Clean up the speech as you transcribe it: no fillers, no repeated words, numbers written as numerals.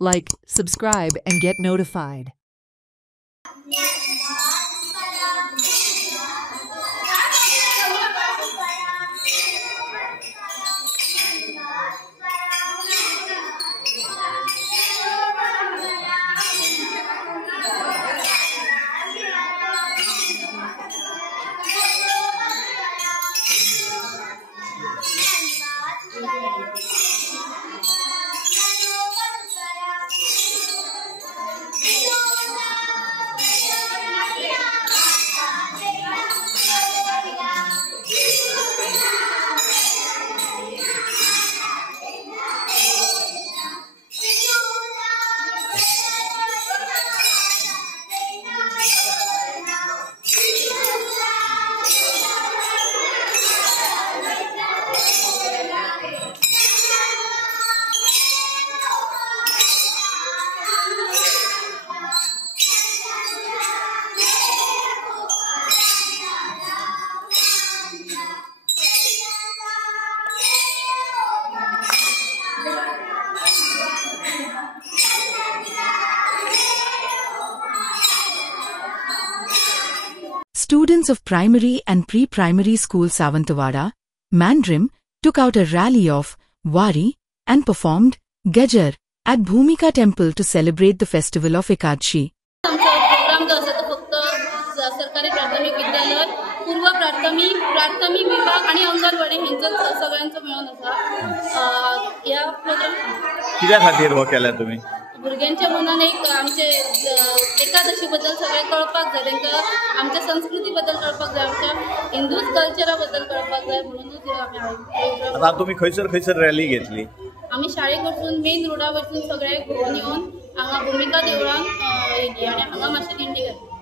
like, subscribe, and get notified. Students of primary and pre-primary school Sawantwada, Mandrim, took out a rally of Wari and performed Gajar at Bhumika Temple to celebrate the festival of Ekadashi. सरकारी प्राथमिक विद्यालय पूर्व प्राथमिक विभाग आणि अंगणवाडी यांचं सगळ्यांचं मिळून असा या प्रोग्राम कित्या खातीर हो केला तुम्ही भुरग्यांच्या मनान एक आमचे एकादशी बद्दल सगळे कळपाक जाय तांकां आमच्या संस्कृती बद्दल कळपाक जाय आमच्या हिंदू कल्चरा बद्दल कळपाक जाय म्हणूनच आमी आता तुम्ही खंयसर रॅली घेतली आमी शाळेक वचून मेन रोडा वचून सगळे घेवन येवन हांगा भूमिका देवळान येयली आनी हांगा मातशी दिंडी घातली